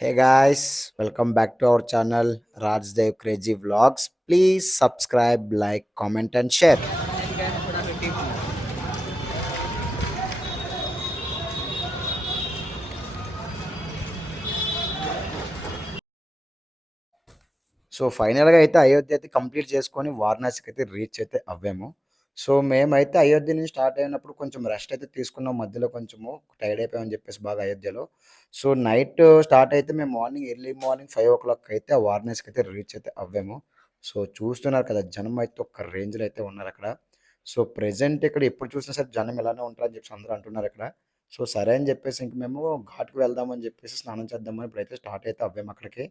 Hey guys, welcome back to our channel Rajdev Crazy Vlogs. Please subscribe, like, comment, and share. So ఫైనల్‌గా అయితే అయోధ్య అయితే complete చేసుకొని వారణాసికి అయితే reach అయితే అవ్వాము. సో మేమైతే అయోధ్య నుంచి స్టార్ట్ అయినప్పుడు కొంచెం రెస్ట్ అయితే తీసుకున్నాం. మధ్యలో కొంచెము టైర్డ్ అయిపోయామని చెప్పేసి బాగా అయోధ్యలో. సో నైట్ స్టార్ట్ అయితే మేము ఎర్లీ మార్నింగ్ 5:00 అయితే ఆ వారణాసికి అయితే రీచ్ అయితే అవ్వాము. సో చూస్తున్నారు కదా! జనం అయితే ఒక రేంజ్‌లో అయితే ఉన్నారక్కడ. సో ప్రెజెంట్ ఇక్కడ ఎప్పుడు చూసినా సరే జనం ఇలానే ఉంటారని చెప్పేసి అందరూ అంటున్నారిక్కడ. సో సరే అని చెప్పేసి ఇంక మేము ఘాట్‌కి వెళ్దామని చెప్పేసి స్నానం చేద్దామని ఇప్పుడైతే స్టార్ట్ అయితే అవ్వాము అక్కడికి.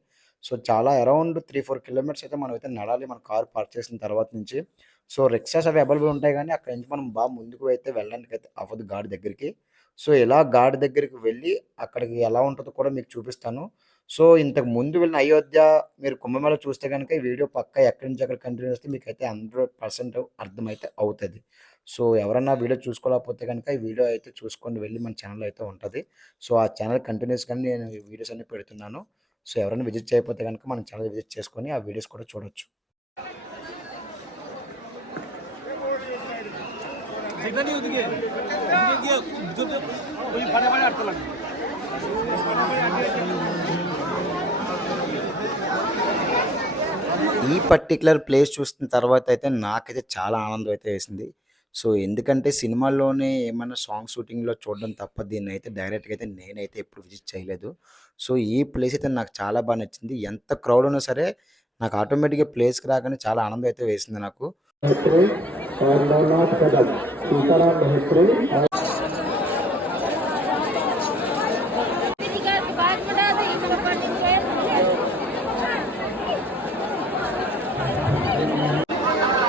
సో చాలా అరౌండ్ 3, 4 కిలోమీటర్స్ అయితే మనమైతే నడాలి మన కార్ పార్క్ చేసిన తర్వాత నుంచి. సో రిక్షాస్ అవి అవైలబుల్ ఉంటాయి గానీ, అక్కడి నుంచి మనం ముందుకు అయితే వెళ్ళడానికైతే అవ్వదు ఘాట్ దగ్గరికి. సో ఇలా ఘాట్ దగ్గరికి వెళ్ళి అక్కడికి ఎలా ఉంటదో కూడా మీకు చూపిస్తాను. సో ఇంతకు ముందు వెళ్ళిన అయోధ్య మీరు కుంభమేళ చూస్తే గనుక ఈ వీడియో పక్కా ఎక్కడి నుంచి ఎక్కడ కంటిన్యూ చేస్తే మీకైతే 100% అర్థమైతే అవుతది. సో ఎవరన్నా వీడియో చూసుకోలేకపోతే గనుక ఈ వీడియో అయితే చూసుకొని వెళ్ళి మన ఛానెల్‌లో అయితే ఉంటది. సో ఆ ఛానెల్ కంటిన్యూయస్‌గానే నేను ఈ వీడియోస్ అన్నీ పెడుతున్నాను. సో ఎవరైనా విజిట్ చేయకపోతే గనుక మన ఛానెల్ విజిట్ చేసుకొని ఆ వీడియోస్ కూడా చూడొచ్చు. ఈ పర్టిక్యులర్ ప్లేస్ చూసిన తర్వాత అయితే నాకైతే చాలా ఆనందం అయితే వేసింది. సో ఎందుకంటే సినిమాల్లోనే ఏమన్నా సాంగ్ షూటింగ్‌లో చూడడం తప్ప దీన్నైతే డైరెక్ట్‌గా అయితే నేనైతే ఎప్పుడు విజిట్ చేయలేదు. సో ఈ ప్లేస్ అయితే నాకు చాలా నచ్చింది. ఎంత క్రౌడ్ ఉన్నా సరే నాకు ఆటోమేటిక్‌గా ప్లేస్‌కి రాగానే చాలా ఆనందం అయితే వేసింది నాకు.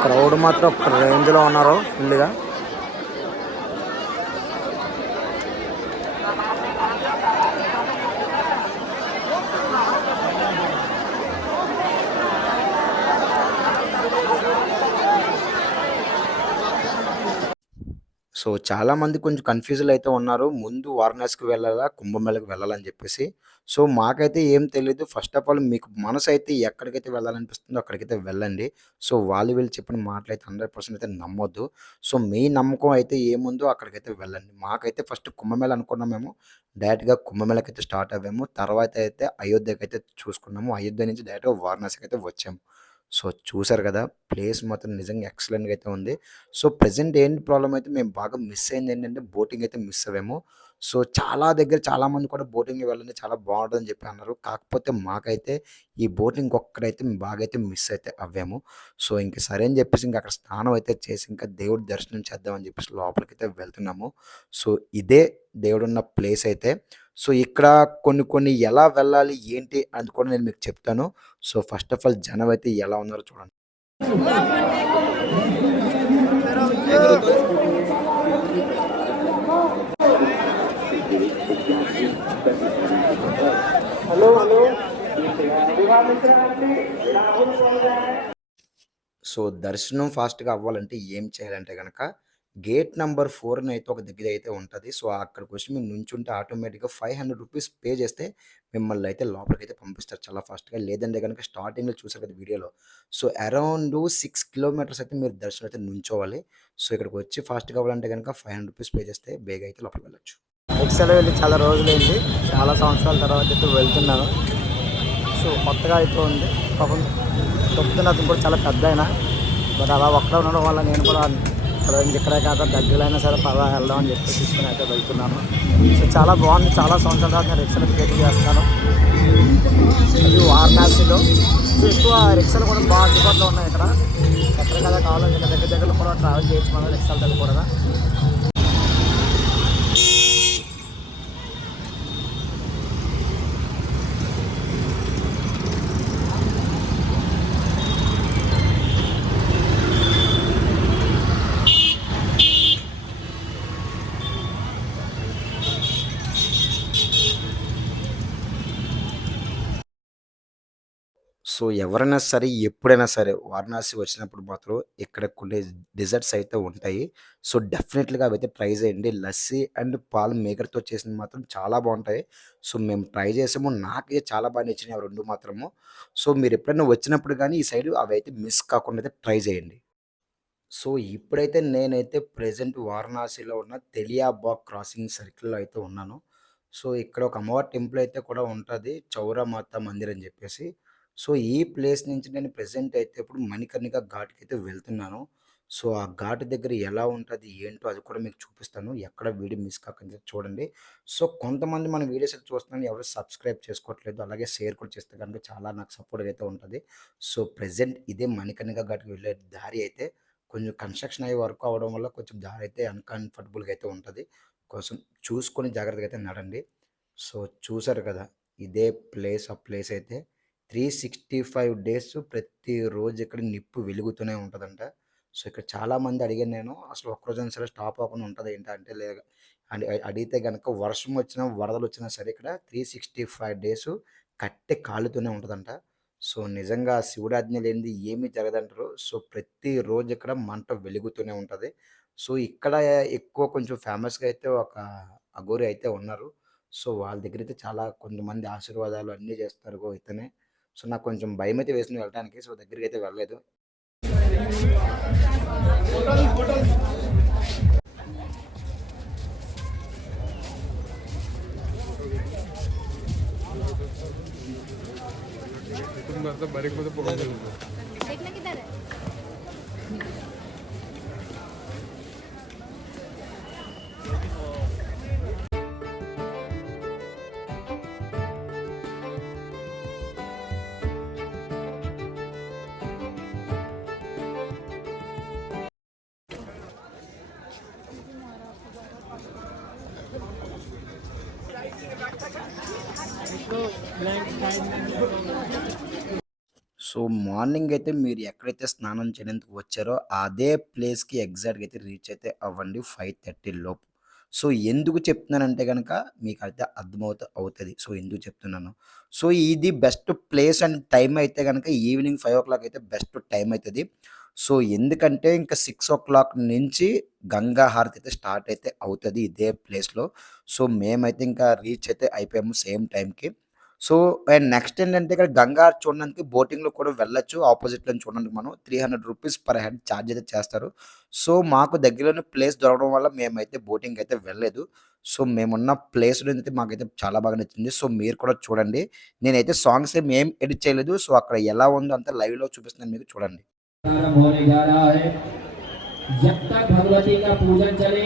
క్రౌడ్ మాత్రం ఒక రేంజ్‌లో ఉన్నారు ఫుల్‌గా. సో చాలామంది కొంచెం కన్‌ఫ్యూజ్‌లో అయితే ఉన్నారు. ముందు వారణాసికి వెళ్ళాలా? కుంభమేళకి వెళ్ళాలా? అని చెప్పేసి. సో మాకైతే ఏం తెలీదు. ఫస్ట్ ఆఫ్ ఆల్ మీకు మనసైతే ఎక్కడికైతే వెళ్ళాలనిపిస్తుందో అక్కడికైతే వెళ్ళండి. సో వాళ్ళు వీళ్ళు చెప్పిన మాటలైతే 100% అయితే నమ్మొద్దు. సో మీ నమ్మకం అయితే ఏముందో అక్కడికైతే వెళ్ళండి. మాకైతే ఫస్ట్ కుంభమేళ అనుకున్నాం మేము. డైరెక్ట్‌గా కుంభమేళకైతే స్టార్ట్ అవ్వాము. తర్వాత అయితే అయోధ్యకైతే చూసుకున్నాము. అయోధ్య నుంచి డైరెక్ట్‌గా వారణాసికైతే వచ్చాము. సో చూసారు కదా! ప్లేస్ మాత్రం నిజంగా ఎక్సలెంట్‌గా అయితే ఉంది. సో ప్రెజెంట్ ఏంటి ప్రాబ్లమ్ అయితే మేము బాగా మిస్ అయింది ఏంటంటే బోటింగ్ అయితే మిస్ అవ్వాము. సో చాలా దగ్గర చాలామంది కూడా బోటింగ్‌కి వెళ్ళండి చాలా బావుంటదని చెప్పి అన్నారు. కాకపోతే మాకైతే ఈ బోటింగ్ ఒక్కటైతే బాగా అయితే మిస్ అయితే అవ్వాము. సో ఇంక సరే అని చెప్పేసి ఇంక అక్కడ స్నానం అయితే చేసి ఇంకా దేవుడి దర్శనం చేద్దామని చెప్పేసి లోపలికైతే వెళ్తున్నాము. సో ఇదే దేవుడున్న ప్లేస్ అయితే. సో ఇక్కడ కొన్ని కొన్ని ఎలా వెళ్ళాలి ఏంటి అది కూడా నేను మీకు చెప్తాను. సో ఫస్ట్ ఆఫ్ ఆల్ జనం అయితే ఎలా ఉన్నారో చూడండి. సో దర్శనం ఫాస్ట్‌గా అవ్వాలంటే ఏం చేయాలంటే గనక గేట్ నంబర్ 4 అయితే ఒక దగ్గర అయితే ఉంటది. సో అక్కడికొచ్చి మీరు నుంచుంటే ఆటోమేటిక్‌గా ₹500 పే చేస్తే మిమ్మల్ని అయితే లోపలికైతే పంపిస్తారు చాలా ఫాస్ట్‌గా. లేదంటే గనక స్టార్టింగ్‌లో చూసారు కదా వీడియోలో. సో అరౌండ్ 6 కిలోమీటర్స్ అయితే మీరు దర్శనం అయితే నుంచోవాలి. సో ఇక్కడికొచ్చి ఫాస్ట్‌గా అవ్వాలంటే గనక ₹500 పే చేస్తే బేగా అయితే లోపలికి వెళ్ళొచ్చు. ఎక్సెల్ వెళ్ళి చాలా రోజులైంది. చాలా సంవత్సరాల తర్వాత అయితే వెళ్తున్నాను. సో కొత్తగా అయితే ఉంది. పాపం చెప్తున్న అతను కూడా చాలా పెద్దాయన. బట్ అలా ఒక్కడే ఉండడం వల్ల నేను కూడా ఇక్కడే కాక దగ్గరలో సరే వెళ్దాం అని చెప్పి తీసుకొని అయితే వెళ్తున్నాను. సో చాలా బాగుంది. చాలా సంవత్సరాల తర్వాత నేను రిక్షాలో టికెట్ చేస్తాను. అది వారణాసిలో. సో ఎక్కువ రిక్షాలు కూడా బాగా అందుబాటులో ఉన్నాయి ఇక్కడ. ఎక్కడ కదా కావాలంటే ఇక్కడ దగ్గరలో కూడా ట్రావెల్ చేయొచ్చు మనం రిక్షాల దగ్గర కూడా. సో, ఎవరైనా సరే, ఎప్పుడైనా సరే వారణాసి వచ్చినప్పుడు మాత్రం ఇక్కడ కొన్ని డెజర్ట్స్ అయితే ఉంటాయి. సో, డెఫినెట్‌లీగా అవైతే ట్రై చేయండి. లస్సీ అండ్ పాలు మేకర్‌తో చేసినవి మాత్రం చాలా బావుంటాయి. సో, మేము ట్రై చేసాము. నాకే చాలా బాగా నచ్చినాయి ఆ 2 మాత్రము. సో, మీరెప్పుడైనా వచ్చినప్పుడు గానీ ఈ సైడు అవైతే మిస్ కాకుండా అయితే ట్రై చేయండి. సో, ఇప్పుడైతే నేనైతే ప్రెజెంట్ వారణాసిలో ఉన్న తెలియాబాగ్ క్రాసింగ్ సర్కిల్‌లో అయితే ఉన్నాను. సో, ఇక్కడ ఒక అమ్మవారి టెంపుల్ అయితే కూడా ఉంటది. చౌరా మాతా మందిర్ అని జెప్పేసి. సో, ఈ ప్లేస్ నుంచి నేను ప్రెజెంట్ అయితే ఇప్పుడు మణికర్ణిక ఘాట్‌కైతే వెళ్తున్నాను. సో, ఆ ఘాట్ దగ్గర ఎలా ఉంటది, ఏంటో అది కూడా మీకు చూపిస్తాను. ఎక్కడ వీడియో మిస్ కాకుండా చూడండి. సో, కొంతమంది మన వీడియోస్ అయితే చూస్తున్నాను. ఎవరు సబ్స్క్రైబ్ చేసుకోవట్లేదు. అలాగే షేర్ కూడా చేస్తే గనుక చాలా నాకు సపోర్ట్‌గా అయితే ఉంటది. సో, ప్రెజెంట్ ఇదే మణికర్ణిక ఘాట్‌కి వెళ్ళే దారి అయితే కొంచెం కన్‌స్ట్రక్షన్ అయ్యి వర్క్ అవ్వడం వల్ల కొంచెం దారైతే అన్‌కంఫర్టబుల్‌గా అయితే ఉంటది. కొంచెం చూసుకొని జాగ్రత్తగా అయితే నడండి. సో, చూసారు కదా! ఇదే ప్లేస్. ఆ ప్లేస్ అయితే 365 డేస్ ప్రతిరోజు ఇక్కడ నిప్పు వెలుగుతూనే ఉంటదంట. సో, ఇక్కడ చాలామంది అడిగాను నేను. అసలు ఒక్కరోజైనా సరే స్టాప్ అవ్వకుండా ఉంటదేంటా అంటే అడిగితే గనక వర్షం వచ్చినా, వరదలొచ్చినా సరే ఇక్కడ 365 డేసు కట్టె కాలుతూనే ఉంటదంట. సో, నిజంగా శివుడాజ్ఞ లేనిది ఏమీ జరగదంటారు. సో, ప్రతిరోజు ఇక్కడ మంట వెలుగుతూనే ఉంటది. సో, ఇక్కడ ఎక్కువ కొంచెం ఫేమస్‌గా అయితే ఒక అఘోరి అయితే ఉన్నారు. సో, వాళ్ళ దగ్గరైతే చాలా కొంతమంది ఆశీర్వాదాలు అన్నీ చేస్తారు ఇతనే. సో, నాకు కొంచెం భయమైతే వేసింది వెళ్ళటానికి. సో, దగ్గరికైతే వెళ్ళలేదు. तुम्हारा तो बारीक में तो प्रॉब्लम है। देखना किधर है? సో, మార్నింగ్ అయితే మీరు ఎక్కడైతే స్నానం చేయడానికి వచ్చారో అదే ప్లేస్‌కి ఎగ్జాక్ట్‌గా అయితే రీచ్ అయితే అవ్వండి 5:30 లోపు. సో, ఎందుకు చెప్తున్నానంటే గనక మీకైతే అవుతది. సో, ఎందుకు చెప్తున్నాను. సో, ఇది బెస్ట్ ప్లేస్ అండ్ టైమ్ అయితే గనక ఈవినింగ్ 5:00 అయితే బెస్ట్ టైమ్ అయితది. సో, ఎందుకంటే ఇంకా 6:00 నుంచి గంగా హారతి అయితే స్టార్ట్ అయితే అవుతది ఇదే ప్లేస్‌లో. సో, మేమైతే ఇంకా రీచ్ అయితే అయిపోయాము సేమ్ టైమ్‌కి. సో, అండ్ నెక్స్ట్ ఏంటంటే ఇక్కడ గంగా హారతి చూడడానికి బోటింగ్‌లో కూడా వెళ్ళొచ్చు. ఆపోజిట్‌లోని చూడడానికి మనం రూ. 300 పర్ హెడ్ చార్జ్ అయితే చేస్తారు. సో, మాకు దగ్గరలోనే ప్లేస్ దొరకడం వల్ల మేమైతే బోటింగ్‌కి అయితే వెళ్ళలేదు. సో, మేమున్న ప్లేస్‌లోనైతే మాకైతే చాలా బాగా నచ్చింది. సో, మీరు కూడా చూడండి. నేనైతే సాంగ్స్ ఏం ఎడిట్ చేయలేదు. సో, అక్కడ ఎలా ఉందో అంతా లైవ్‌లో చూపిస్తున్నాను మీకు చూడండి. प्रारंभ होने जा रहा है। जब तक भगवती का पूजन चले,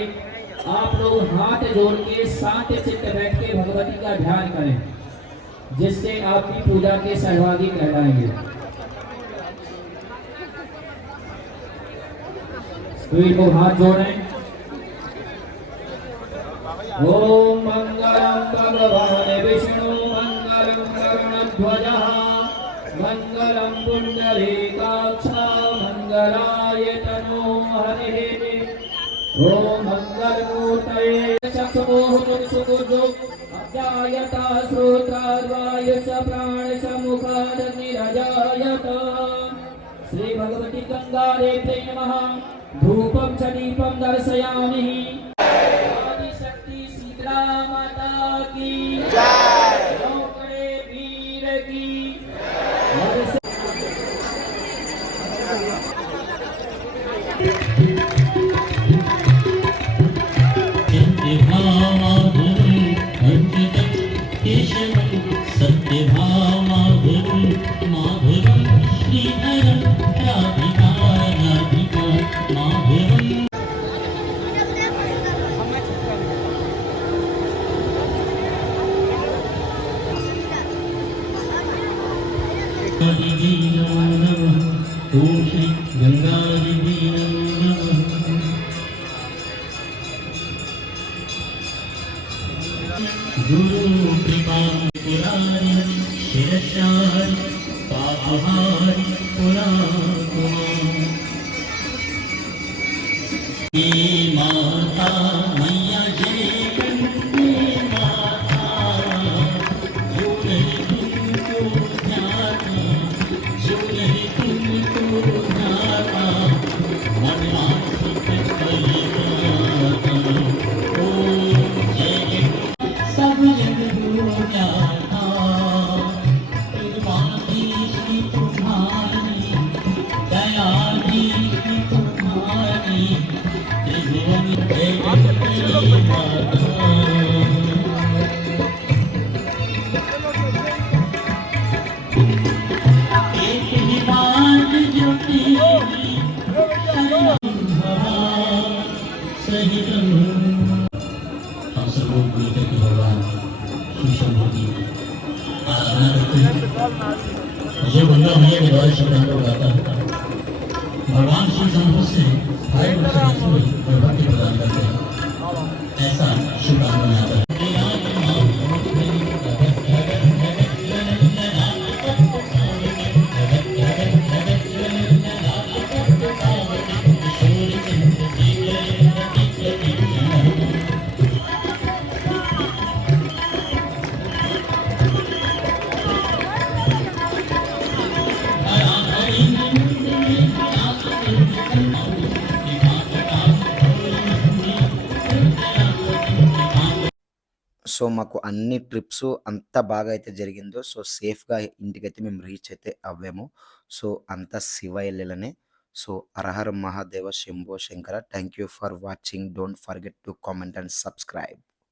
आप लोग हाथ जोड़ के शांत चित्त बैठ के भगवती का ध्यान करें, जिससे आपकी पूजा के सहभागी कहलाएंगे। सभी को हाथ जोड़ें। ओम मंगलम भगवान विष्णु मंगलम गरुड़ध्वजः मंगलम पुंडरीकाक्ष मंगलाय तनो हरिः। ओम मंगलमूर्तये चक्षुर्मोहनं सुकुजो अजायता श्रोत्राद्वायुष प्राणसमुखादग्निरजायत। श्री भगवती गंगादेव्यै नमः। धूपं च दीपं दर्शयामि। आदिशक्ति शीतला माता की जय। नौकरे वीर की ओम श्री गंगा देवी नमः। गुरु कृपा पुरारी शिरसारी पापहारी पुराकुमारी माता मैया जय कंदे माता तुमको ध्यान प्रार्थना करते हैं। ये बंदा मैया के द्वारा शब्दांत को गाता है। भगवान शिव शंभु से भाई भक्ति प्रदान करते हैं, ऐसा शुभकामना में आता है। సో, మాకు అన్ని ట్రిప్స్ అంతా బాగా అయితే జరిగిందో. సో, సేఫ్‌గా ఇంటికైతే మేము రీచ్ అయితే అవ్వాము. సో, అంతా శివయ్య లీలనే. So, Hara Hara Mahadeva Shambho Shankara. Thank you for watching. Don't forget to comment and subscribe.